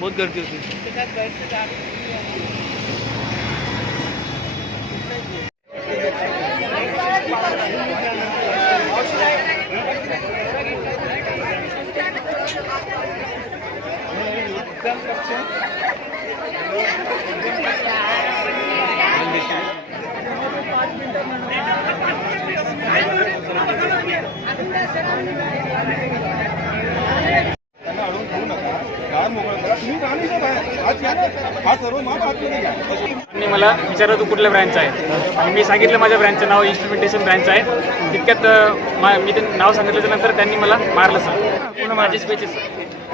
बहुत गर्दी होती आणि मला विचारलं तू कुठल्या ब्रँच आहे आणि मी सांगितलं माझ्या ब्रँचचं नाव इन्स्ट्रुमेंटेशन ब्रँच आहे. तितक्यात मी ते नाव सांगितल्याच्या नंतर त्यांनी मला मारलं सर. पूर्ण माझेच पेचेस.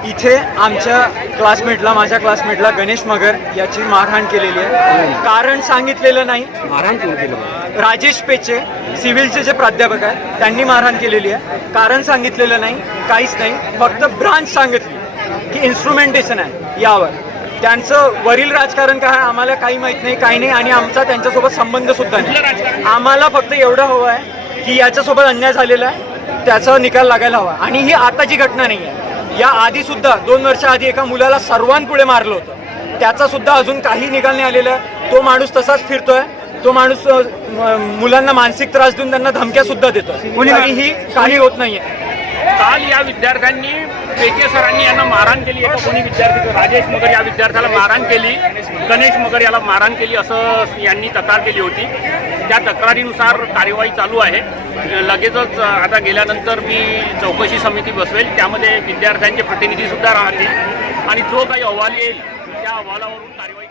इथे आमच्या क्लासमेटला माझ्या क्लासमेटला गणेश मगर याची मारहाण केलेली आहे. कारण सांगितलेलं नाही. मारहाण कोण केलं? राजेश पेचे सिव्हिलचे जे प्राध्यापक आहेत त्यांनी मारहाण केलेली आहे. कारण सांगितलेलं नाही, काहीच नाही. फक्त ब्रांच सांगितली की इन्स्ट्रुमेंटेशन आहे यावर. त्यांचं वरील राजकारण काय आम्हाला काही माहीत नाही, काही नाही. आणि आमचा त्यांच्यासोबत संबंध सुद्धा नाही. आम्हाला फक्त एवढं हवं आहे की याच्यासोबत अन्याय झालेला आहे त्याचा निकाल लागायला हवा. आणि ही आताची घटना नाही आहे. या आधी सुद्धा 2 वर्षाआधी एका मुलाला सर्वांपुढे मारलं होतं. त्याचा सुद्धा अजून काही निकाल नाही आलेला आहे. तो माणूस तसाच फिरतोय. तो माणूस मुलांना मानसिक त्रास देऊन त्यांना धमक्या सुद्धा देतो. ही काही होत नाहीये. काल या विद्यार्थ्यांनी पेके सरांनी यांना मारहाण केली. एका कोणी विद्यार्थी राजेश मगर या विद्यार्थ्याला मारहाण केली, गणेश मगर याला मारहाण केली असं यांनी तक्रार केली होती. त्या तक्रारीनुसार कार्यवाही चालू आहे. लगेचच आता गेल्यानंतर मी चौकशी समिती बसवेल. त्यामध्ये विद्यार्थ्यांचे प्रतिनिधीसुद्धा राहतील आणि जो काही अहवाल येईल त्या अहवालावरून कार्यवाही